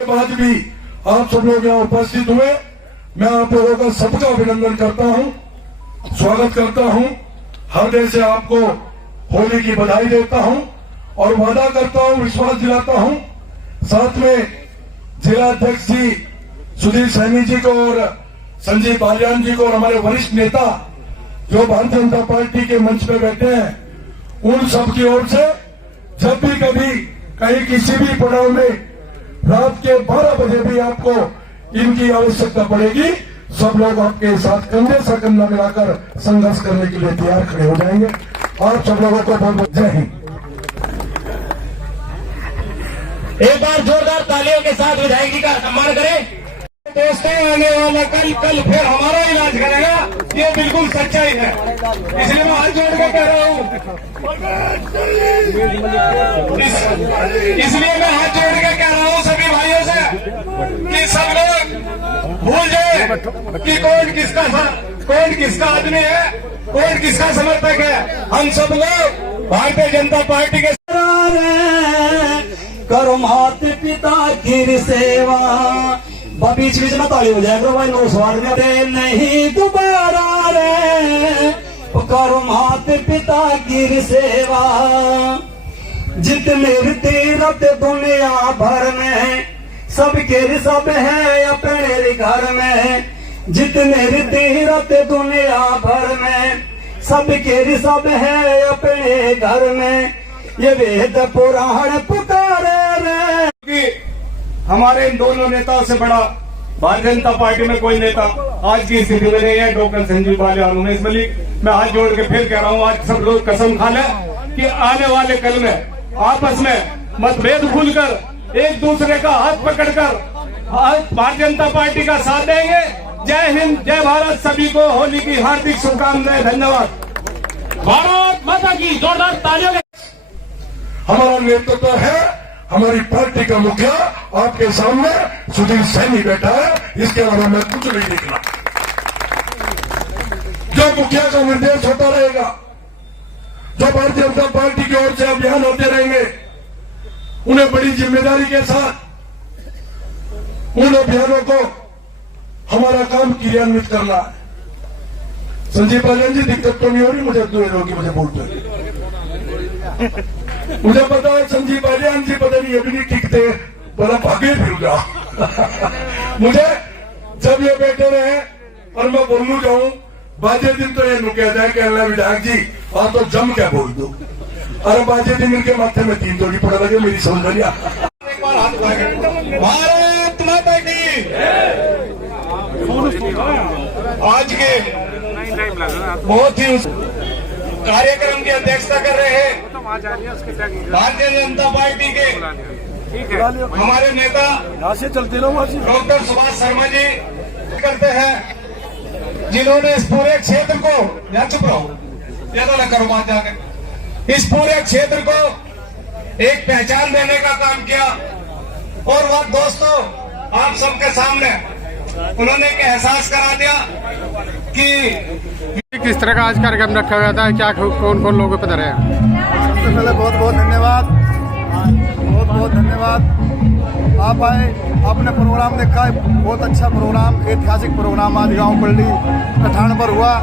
बाद भी आप सब लोग यहाँ उपस्थित हुए, मैं आप लोगों का सबका अभिनंदन करता हूँ, स्वागत करता हूँ। हृदय से आपको होली की बधाई देता हूँ और वादा करता हूँ, विश्वास दिलाता हूँ, साथ में जिला अध्यक्ष जी सुधीर सैनी जी को और संजीव बालियान जी को और हमारे वरिष्ठ नेता जो भारतीय जनता पार्टी के मंच पे बैठे हैं, उन सब की ओर से जब भी कभी कहीं किसी भी पड़ाव में रात के 12 बजे भी आपको इनकी आवश्यकता पड़ेगी, सब लोग आपके साथ कंधे से कंधा मिलाकर संघर्ष करने के लिए तैयार खड़े हो जाएंगे। आप सब लोगों को बहुत बहुत जय हिंद। एक बार जोरदार तालियों के साथ विधायक जी का सम्मान करें। दोस्तों, आने वाला कल फिर हमारा इलाज करेगा, ये बिल्कुल सच्चाई है, इसलिए मैं हाथ जोड़ के कह रहा हूँ, इसलिए मैं हाथ जोड़ के कह रहा हूँ सभी भाइयों से कि सब लोग भूल जाए कि कौन किसका आदमी है, कौन किसका समर्थक है। हम सब लोग भारतीय जनता पार्टी के करो माता पिता की सेवा। बीच बीच में ताली हो जाएगा भाई, नो स्वाद दे नहीं दोबारा रे, करो माता पिता की सेवा। जितने तीरथ दुनिया भर में सबके सब है अपने घर में, जितने तीरथ दुनिया भर में सबके सब है अपने घर में, ये वेद पुराण पुकारे रे। हमारे इन दोनों नेताओं से बड़ा भारतीय जनता पार्टी में कोई नेता आज की स्थिति में नहीं है, डॉक्टर संजीव बालियान, उमेश मलिक। मैं हाथ जोड़ के फिर कह रहा हूँ, आज सब लोग कसम खा लें कि आने वाले कल में आपस में मतभेद भूलकर एक दूसरे का हाथ पकड़कर भारतीय जनता पार्टी का साथ देंगे। जय हिंद, जय भारत। सभी को होली की हार्दिक शुभकामनाएं, धन्यवाद। भारत माता की जोरदार तालियों के। हमारा नेतृत्व है, हमारी पार्टी का मुखिया आपके सामने सुधीर सैनी बैठा है, इसके अलावा मैं कुछ नहीं दिखना। जो मुखिया का निर्देश होता रहेगा, जो भारतीय जनता पार्टी की ओर से अभियान होते रहेंगे, उन्हें बड़ी जिम्मेदारी के साथ उन अभियानों को हमारा काम क्रियान्वित करना है। संजीव बालियान जी, दिक्कत तो नहीं हो रही मुझे, मुझे बोलते हैं, मुझे पता है संजीव बालियान जी पता नहीं अभी नहीं टिकते, बड़ा भागे फिर जाओ। मुझे जब ये बैठे रहे और मैं बोलू जाऊं, बाजे दिन तो ये नुकिया जाए कि अल्लाह विधायक जी और तो जम क्या बोल दो, अरे बाजे दिन इनके माथे में 3 तोड़ी पड़ा लगे, मेरी समझ में लिया। भारत माता की। आज के बहुत ही कार्यक्रम की अध्यक्षता कर रहे हैं भारतीय जनता पार्टी के हमारे नेता डॉक्टर सुभाष शर्मा जी करते हैं, जिन्होंने इस पूरे क्षेत्र को, या चुप रहो, ज्यादा न करो बात जाकर, इस पूरे क्षेत्र को एक पहचान देने का काम किया। और वह दोस्तों, आप सबके सामने उन्होंने एक एहसास करा दिया कि किस तरह का आज कार्यक्रम रखा गया था, क्या कौन कौन लोग पधारे हैं। सबसे पहले बहुत बहुत धन्यवाद। आप आए, आपने प्रोग्राम देखा है, बहुत अच्छा प्रोग्राम, ऐतिहासिक प्रोग्राम आज गांव पल्ली कठान पर हुआ।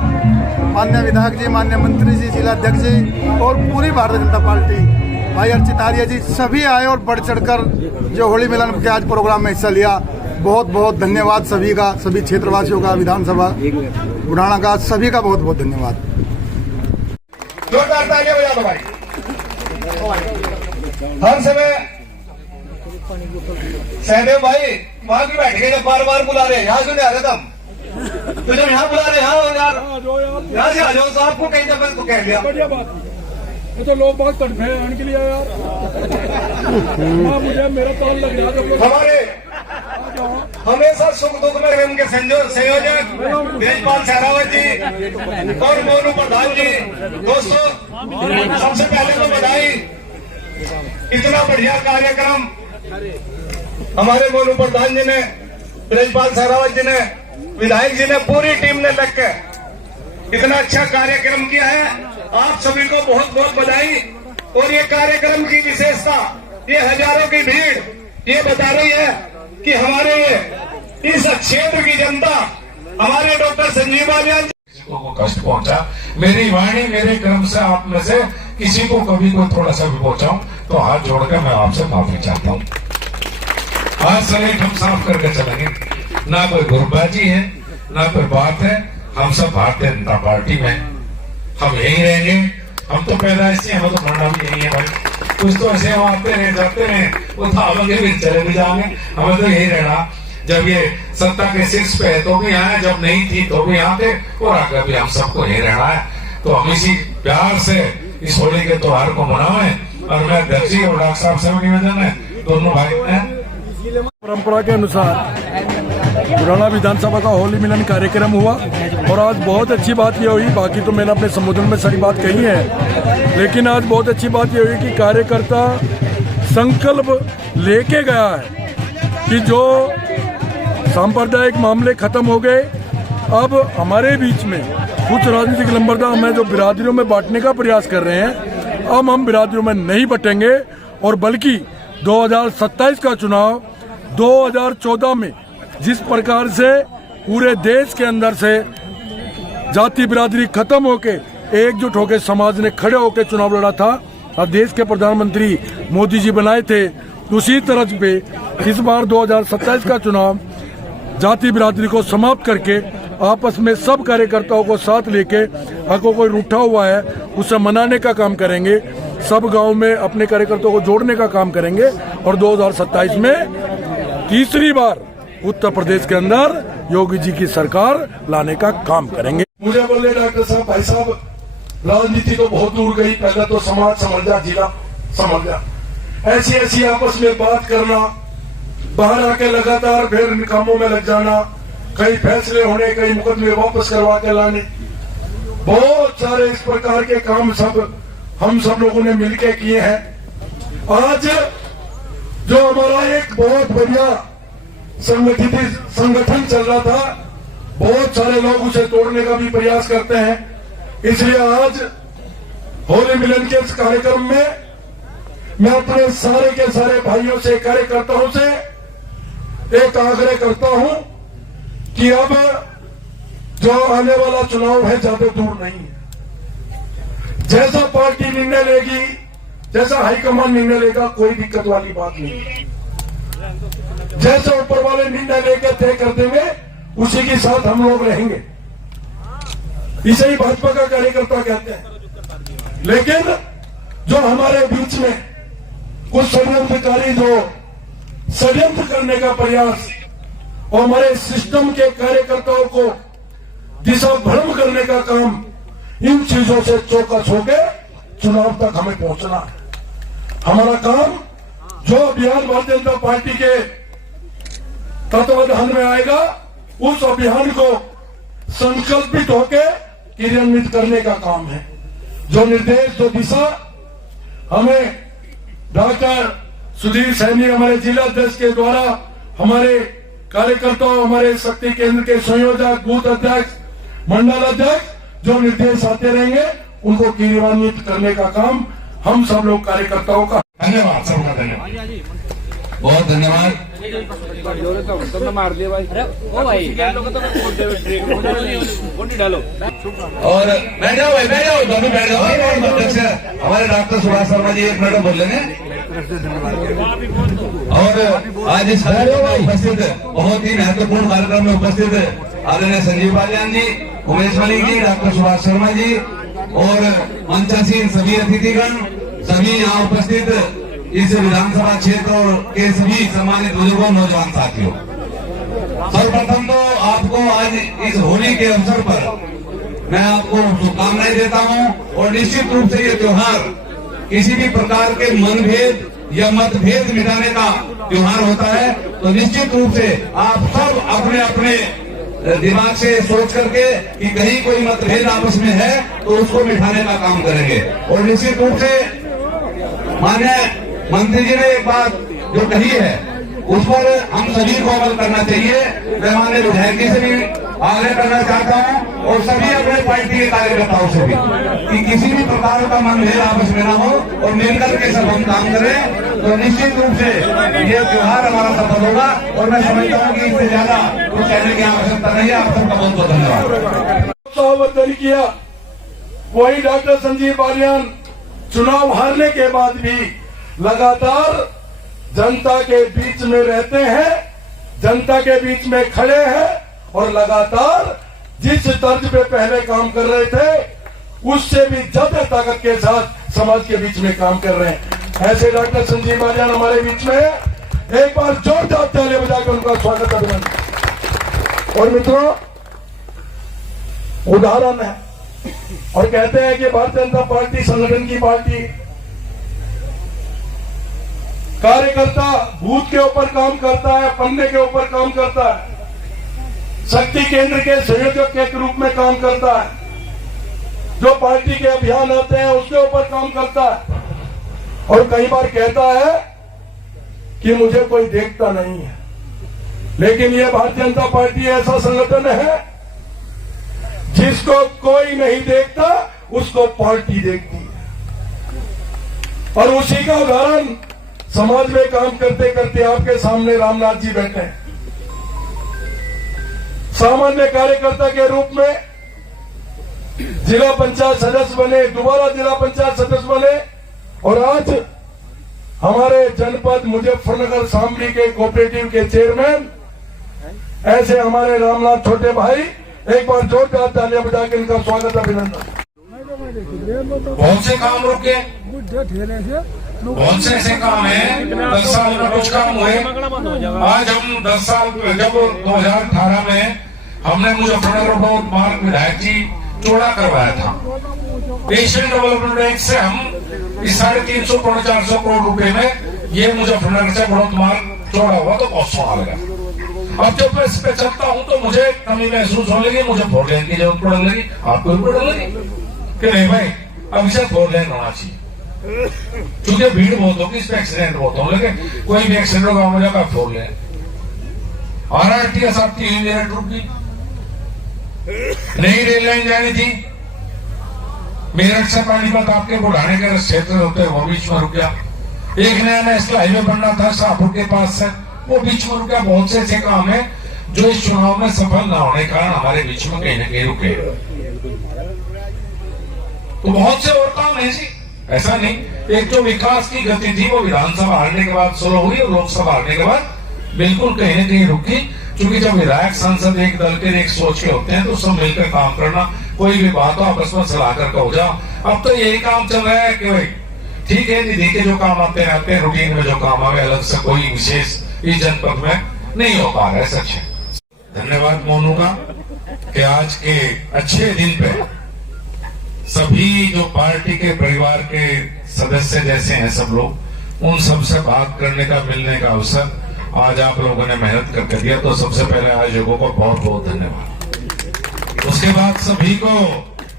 माननीय विधायक जी, माननीय मंत्री जी, जिला अध्यक्ष जी और पूरी भारतीय जनता पार्टी, भाई अर्चित आर्य जी, सभी आए और बढ़ चढ़कर जो होली मिलन के आज प्रोग्राम में हिस्सा लिया। बहुत बहुत धन्यवाद सभी का, सभी क्षेत्रवासियों का, विधानसभा बुढ़ाना का, सभी का बहुत बहुत धन्यवाद। जोरदार तालियां बजा दो भाई। हर समय सहदेव भाई वहां की बैठ के जब बार बार बुला रहे, यहाँ क्यों नहीं आ रहे तुम, तो जब यहाँ बुला रहे, यहाँ यार यहाँ से आ जाओ, तो आपको कहीं जब तो कह दिया। बढ़िया बात है, ये तो लोग बहुत तड़फे हैं आने के लिए यार। मुझे मेरा ताल लग रहा है। हमारे हमेशा सुख दुख में उनके संयोजक देशपाल सहरावत जी और मोनू प्रधान जी। दोस्तों, सबसे पहले तो बधाई, इतना बढ़िया कार्यक्रम हमारे मोनू प्रधान जी ने, देशपाल सहरावत जी ने, विधायक जी ने, पूरी टीम ने लग के इतना अच्छा कार्यक्रम किया है। आप सभी को बहुत बहुत बधाई। और ये कार्यक्रम की विशेषता, ये हजारों की भीड़ ये बता रही है कि हमारे इस क्षेत्र की जनता हमारे डॉक्टर संजीव बालियान को कष्ट पहुंचा। मेरी वाणी मेरे कर्म से आप में से किसी को कभी कोई थोड़ा सा भी पहुंचाऊं तो हाथ जोड़कर मैं आपसे माफी चाहता हूं। आज सलेट हम साफ करके चलेंगे, ना कोई गुरबाजी है ना कोई बात है। हम सब भारतीय जनता पार्टी में हम यही रहेंगे। हम तो पैदाइश से हमें तो मरना भी यही है भाई। कुछ तो ऐसे हम आते रहे जाते रहे, वो तो आवेंगे भी चले भी जाएंगे। हमें तो यही रहना। जब ये सत्ता के शीर्ष पे है तो भी यहाँ है, जब नहीं थी तो भी यहाँ थे, और आगे भी हम सबको यही रहना है। तो हम इसी प्यार से इस होली के त्योहार को मनाएं। और मैं अध्यक्ष जी और डॉक्टर साहब से निवेदन है, दोनों भाई हैं। परंपरा के अनुसार पुराना विधानसभा का होली मिलन कार्यक्रम हुआ और आज बहुत अच्छी बात यह हुई, बाकी तो मैंने अपने संबोधन में सारी बात कही है, लेकिन आज बहुत अच्छी बात यह हुई कि कार्यकर्ता संकल्प लेके गया है कि जो सांप्रदायिक मामले खत्म हो गए। अब हमारे बीच में कुछ राजनीतिक लंबरदार हमें जो बिरादरियों में बांटने का प्रयास कर रहे हैं, अब हम बिरादरियों में नहीं बटेंगे और बल्कि 2027 का चुनाव 2014 में जिस प्रकार से पूरे देश के अंदर से जाति बिरादरी खत्म होके एकजुट होके समाज ने खड़े होके चुनाव लड़ा था और देश के प्रधानमंत्री मोदी जी बनाए थे, उसी तरह पे इस बार 2027 का चुनाव जाति बिरादरी को समाप्त करके आपस में सब कार्यकर्ताओं को साथ लेके अगर कोई रूठा हुआ है उसे मनाने का काम करेंगे। सब गांव में अपने कार्यकर्ताओं को जोड़ने का काम करेंगे और 2027 में तीसरी बार उत्तर प्रदेश के अंदर योगी जी की सरकार लाने का काम करेंगे। मुझे बोले डॉक्टर साहब, भाई साहब राजनीति तो बहुत दूर गई, पहले तो समाज समझ जा, जिला समझ जा। ऐसी ऐसी आपस में बात करना, बाहर आके लगातार फिर इन कामों में लग जाना, कई फैसले होने, कई मुकदमे वापस करवा के लाने, बहुत सारे इस प्रकार के काम सब हम सब लोगों ने मिलकर किए हैं। आज जो हमारा एक बहुत बढ़िया संगठन चल रहा था, बहुत सारे लोग उसे तोड़ने का भी प्रयास करते हैं। इसलिए आज होली मिलन के इस कार्यक्रम में मैं अपने सारे के सारे भाइयों से, कार्यकर्ताओं से एक आग्रह करता हूं कि अब जो आने वाला चुनाव है ज्यादा दूर नहीं है। जैसा पार्टी निर्णय लेगी, जैसा हाईकमान निर्णय लेगा, कोई दिक्कत वाली बात नहीं है। जैसे ऊपर वाले निर्णय लेकर तय कर देंगे उसी के साथ हम लोग रहेंगे। इसे ही भाजपा का कार्यकर्ता कहते हैं। लेकिन जो हमारे बीच में कुछ षड्यंत्रकारी जो षड्यंत्र करने का प्रयास और हमारे सिस्टम के कार्यकर्ताओं को दिशा भ्रम करने का काम, इन चीजों से चौकस होकर चुनाव तक हमें पहुंचना है। हमारा काम जो अभियान भारतीय जनता पार्टी के तत्वाधान में आएगा, उस अभियान को संकल्पित होकर क्रियान्वित करने का काम है। जो निर्देश, जो दिशा हमें डॉक्टर सुधीर सैनी हमारे जिला अध्यक्ष के द्वारा हमारे कार्यकर्ताओं, हमारे शक्ति केंद्र के संयोजक, बूथ अध्यक्ष, मंडल अध्यक्ष जो निर्देश आते रहेंगे, उनको क्रियान्वित करने का काम हम सब लोग कार्यकर्ताओं का। धन्यवाद, सबका धन्यवाद, बहुत धन्यवाद। मार दिया भाई, और बैठ जाओ भाई, बैठ जाओ, दोनों बैठ जाओ। अध्यक्ष हमारे डॉक्टर सुभाष शर्मा जी 1 मिनट बोल लेंगे। और आज इस कार्यक्रम में उपस्थित, बहुत ही महत्वपूर्ण कार्यक्रम में उपस्थित आदरणीय संजीव बालियान जी, उमेश मलिक जी, डॉक्टर सुभाष शर्मा जी और मंचासीन सभी अतिथिगण, सभी यहाँ उपस्थित इस विधानसभा क्षेत्र के सभी सम्मानित बुजुर्गों, नौजवान साथियों, सर्वप्रथम तो आपको आज इस होली के अवसर पर मैं आपको शुभकामनाएं देता हूं। और निश्चित रूप से ये त्योहार किसी भी प्रकार के मनभेद या मतभेद मिटाने का त्योहार होता है। तो निश्चित रूप से आप सब अपने अपने दिमाग से सोच करके कि कहीं कोई मतभेद आपस में है तो उसको मिटाने का काम करेंगे। और निश्चित रूप से माननीय मंत्री जी ने एक बात जो कही है उस पर हम सभी को अमल करना चाहिए। मैं माननीय विधायक जी से भी आग्रह करना चाहता हूं और सभी अपने पार्टी के कार्यकर्ताओं से भी कि किसी भी प्रकार का मनभेद आपस में न हो और मिलकर के सब हम काम करें। तो निश्चित रूप से ये त्योहार हमारा सफल होगा और मैं समझता हूँ कि इससे ज्यादा कुछ कहने की आवश्यकता नहीं है। आप सबका बहुत बहुत धन्यवाद। उत्साहवर्धन किया। वही डॉक्टर संजीव बालियान चुनाव हारने के बाद भी लगातार जनता के बीच में रहते हैं, जनता के बीच में खड़े हैं और लगातार जिस तर्ज पे पहले काम कर रहे थे उससे भी ज्यादा ताकत के साथ समाज के बीच में काम कर रहे हैं। ऐसे डॉक्टर संजीव बालियान हमारे बीच में है। एक बार जोरदार तालियां बजाकर उनका स्वागत अभिनंदन। और मित्रों, उदाहरण है और कहते हैं कि भारतीय जनता पार्टी संगठन की पार्टी, कार्यकर्ता बूथ के ऊपर काम करता है, पन्ने के ऊपर काम करता है, शक्ति केंद्र के संयोजक के रूप में काम करता है, जो पार्टी के अभियान आते हैं उसके ऊपर काम करता है और कई बार कहता है कि मुझे कोई देखता नहीं है। लेकिन यह भारतीय जनता पार्टी ऐसा संगठन है जिसको कोई नहीं देखता, उसको पार्टी देखती है। और उसी का उदाहरण समाज में काम करते करते आपके सामने रामनाथ जी बैठे हैं। सामान्य कार्यकर्ता के रूप में जिला पंचायत सदस्य बने, दोबारा जिला पंचायत सदस्य बने और आज हमारे जनपद मुजफ्फरनगर शामली के कोऑपरेटिव के चेयरमैन। ऐसे हमारे रामनाथ छोटे भाई, एक बार जोरदार तालियां बजा के इनका स्वागत अभिनंदन। बहुत से काम रुके, बहुत से ऐसे काम है 10 साल में कुछ काम हुए। आज हम 10 साल जब 2018 में हमने मुजफ्फरनगर मार्ग विधायक जी चौड़ा करवाया था, एशियन डेवलपमेंट बैंक से हम इस 350 पौने 400 करोड़ रुपए में ये मुजफ्फरनगर से बढ़ोत मार्ग चौड़ा हुआ तो बहुत सोना लगा। अब जब मैं इस पे चलता हूं तो मुझे कमी महसूस होने लगी, मुझे 4 लेन की जरूरत पड़ने लगी। आपको भी पड़ने लगी कि नहीं भाई, अब इसे 4 लेन होना चाहिए क्योंकि भीड़ बहुत होगी, इस पे एक्सीडेंट बहुत होने लगे। कोई भी एक्सीडेंट होगा मुझे कहा 4 लेन। RRTS आपकी हुई मेरठ रुक गई, नई रेल लाइन जानी थी मेरठ से पानीपत, आपके बुढ़ाने के क्षेत्र होते हैं वो बीच में रुक गया। एक नया नेशनल हाईवे बनना था शाहपुर के पास से, वो बीच में रुक गया। बहुत से ऐसे काम है जो इस चुनाव में सफल न होने के कारण हमारे बीच में कहीं न कहीं रुके। तो बहुत से और काम है जी, ऐसा नहीं। एक जो विकास की गति थी वो विधानसभा हारने के बाद शुरू हुई और लोकसभा हारने के बाद बिल्कुल कहीं न कहीं रुकी, क्योंकि जब विधायक सांसद एक दल के एक सोच के होते हैं तो सब मिलकर काम करना, कोई भी बात हो आपस में सलाह करके हो जाओ। अब तो यही काम चल रहा है कि भाई ठीक है, निधि के जो काम आते रहते हैं, रूटीन में जो काम आवे, अलग से कोई विशेष इस जनपद में नहीं हो पा रहा है। सच है। धन्यवाद मोनू का कि आज के अच्छे दिन पे सभी जो पार्टी के परिवार के सदस्य जैसे हैं सब लोग, उन सबसे बात करने का, मिलने का अवसर आज आप लोगों ने मेहनत करके दिया, तो सबसे पहले आयोजकों को बहुत बहुत धन्यवाद। उसके बाद सभी को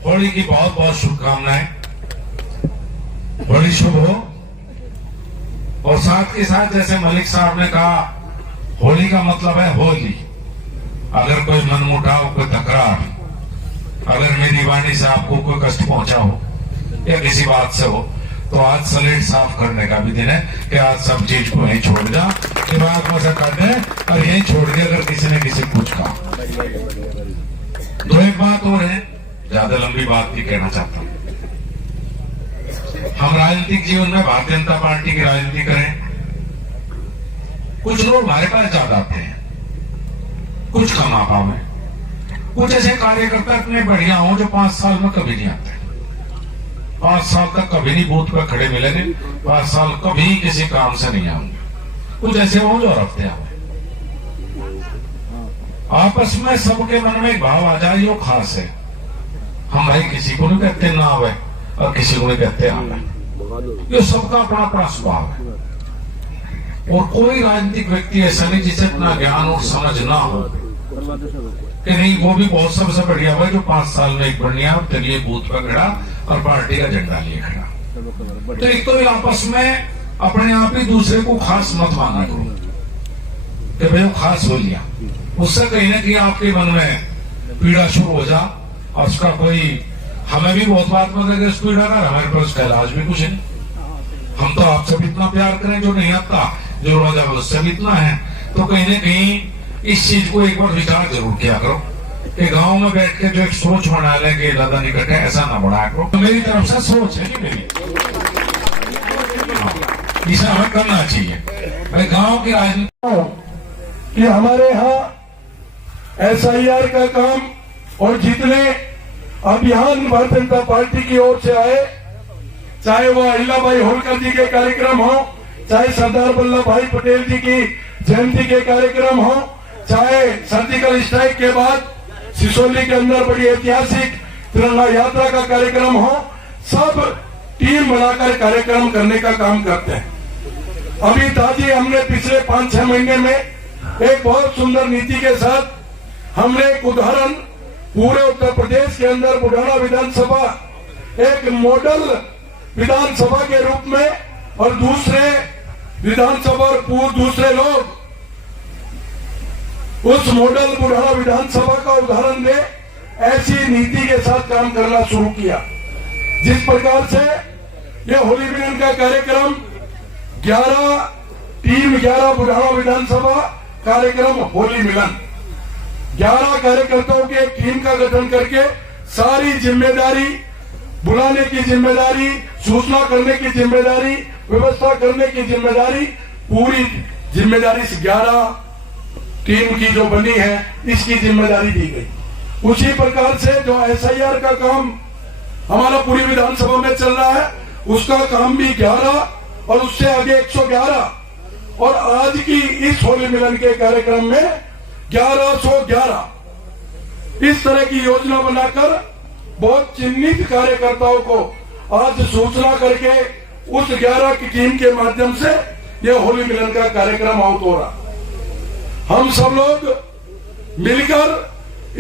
होली की बहुत बहुत शुभकामनाएं, होली शुभ हो। और साथ के साथ जैसे मलिक साहब ने कहा, होली का मतलब है होली। अगर कोई मनमुटाव, कोई तकरार, अगर मेरी वाणी से आपको कोई कष्ट पहुंचा हो या किसी बात से हो, तो आज स्लेट साफ करने का भी दिन है कि आज सब चीज को यहीं छोड़ जा, दिमाग में से कर दे और यहीं छोड़ दे अगर किसी ने किसी कुछ कहा। दो एक बात और है, ज्यादा लंबी बात भी कहना चाहता हूं। हम राजनीतिक जीवन में भारतीय जनता पार्टी की राजनीति करें, कुछ लोग हमारे पास ज्यादा आते हैं, कुछ कम आ पावे। कुछ ऐसे कार्यकर्ता इतने बढ़िया हो जो 5 साल में कभी नहीं आते, 5 साल तक कभी नहीं बूथ पर खड़े मिलेंगे, 5 साल कभी किसी काम से नहीं आएंगे। कुछ ऐसे हो जो रखते हैं। आपस में सबके मन में एक भाव आ जाए जो खास है। हम भाई किसी को नहीं कहते ना आवे और किसी को नहीं कहते आवे, ये सबका अपना अपना स्वभाव है। और कोई राजनीतिक व्यक्ति ऐसा नहीं जिसे अपना ज्ञान और समझ ना हो कि नहीं वो भी बहुत सबसे बढ़िया हुआ जो 5 साल में एक बढ़िया चलिए बूथ पर खड़ा और पार्टी का झंडा लिए खड़ा। तो एक तो आपस में अपने आप ही दूसरे को खास मत मानना करो कि भाई वो खास हो लिया, उससे कहीं ना कहीं आपके मन में पीड़ा शुरू हो जा। और उसका कोई, हमें भी बहुत बात मतलब इस पीड़ा का, हमारे पास उसका इलाज भी कुछ नहीं। हम तो आपसे भी इतना प्यार करें जो नहीं आता, जो राजा उससे भी इतना है, तो कहीं न कहीं इस चीज को एक बार विचार जरूर किया करो कि गांव में बैठ के जो एक सोच बना लें कि दादा निकट है, ऐसा ना बनाया करो। तो मेरी तरफ से सोच है कि मेरी इसे हमें करना चाहिए भाई। गांव की राजनीति कि हमारे यहाँ SIR का काम और जितने अभियान भारतीय जनता पार्टी की ओर से आए, चाहे वो अहिल्या भाई होलकर जी के कार्यक्रम हो, चाहे सरदार वल्लभ भाई पटेल जी की जयंती के कार्यक्रम हो, चाहे सर्जिकल स्ट्राइक के बाद सिसोली के अंदर बड़ी ऐतिहासिक तिरंगा यात्रा का कार्यक्रम हो, सब टीम बनाकर कार्यक्रम करने का काम करते हैं। अभी ताजी हमने पिछले 5-6 महीने में एक बहुत सुंदर नीति के साथ हमने एक उदाहरण पूरे उत्तर प्रदेश के अंदर बुढ़ाना विधानसभा एक मॉडल विधानसभा के रूप में, और दूसरे विधानसभा और दूसरे लोग उस मॉडल बुढ़ाना विधानसभा का उदाहरण दे, ऐसी नीति के साथ काम करना शुरू किया। जिस प्रकार से ये होली मिलन का कार्यक्रम 11 बुढ़ाना विधानसभा कार्यक्रम होली मिलन, 11 कार्यकर्ताओं के एक टीम का गठन करके सारी जिम्मेदारी, बुलाने की जिम्मेदारी, सूचना करने की जिम्मेदारी, व्यवस्था करने की जिम्मेदारी, पूरी जिम्मेदारी इस 11 टीम की जो बनी है इसकी जिम्मेदारी दी गई। उसी प्रकार से जो SIR का काम हमारा पूरी विधानसभा में चल रहा है, उसका काम भी 11 और उससे आगे 111, और आज की इस होली मिलन के कार्यक्रम में 1111 इस तरह की योजना बनाकर बहुत चिन्हित कार्यकर्ताओं को आज सूचना करके उस 11 की टीम के माध्यम से यह होली मिलन का कार्यक्रम आउट हो रहा। हम सब लोग मिलकर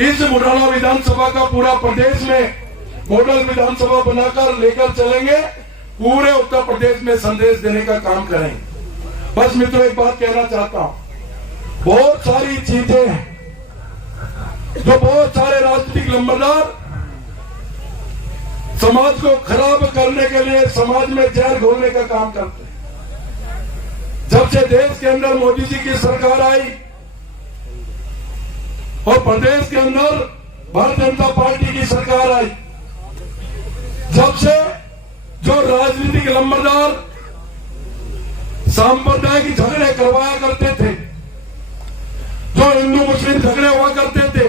इस बुढ़ाना विधानसभा का पूरा प्रदेश में मॉडल विधानसभा बनाकर लेकर चलेंगे, पूरे उत्तर प्रदेश में संदेश देने का काम करेंगे। बस मित्रों एक बात कहना चाहता हूं, बहुत सारी चीजें हैं जो बहुत सारे राजनीतिक लंबरदार समाज को खराब करने के लिए समाज में जहर घोलने का काम करते हैं। जब से देश के अंदर मोदी जी की सरकार आई और प्रदेश के अंदर भारतीय जनता पार्टी की सरकार आई, जब से जो राजनीतिक लंबरदार सांप्रदायिक झगड़े करवाया करते थे, जो हिंदू मुस्लिम झगड़े हुआ करते थे,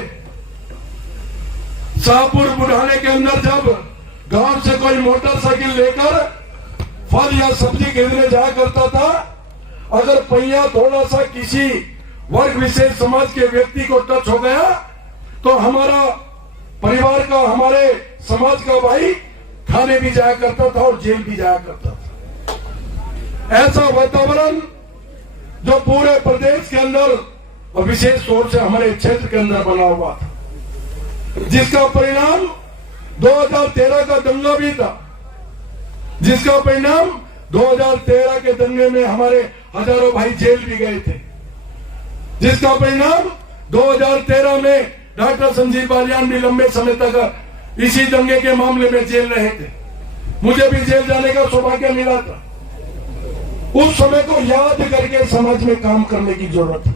शाहपुर बुढ़ाने के अंदर जब गांव से कोई मोटरसाइकिल लेकर फल या सब्जी खरीदने जाया करता था, अगर पहिया थोड़ा सा किसी वर्ग विशेष समाज के व्यक्ति को टच हो गया तो हमारा परिवार का, हमारे समाज का भाई थाने भी जाया करता था और जेल भी जाया करता था। ऐसा वातावरण जो पूरे प्रदेश के अंदर और विशेष तौर से हमारे क्षेत्र के अंदर बना हुआ था, जिसका परिणाम 2013 का दंगा भी था, जिसका परिणाम 2013 के दंगे में हमारे हजारों भाई जेल भी गए थे, जिसका परिणाम 2013 में डॉक्टर संजीव बालियान भी लंबे समय तक इसी दंगे के मामले में जेल रहे थे। मुझे भी जेल जाने का सौभाग्य मिला था। उस समय को याद करके समाज में काम करने की जरूरत है।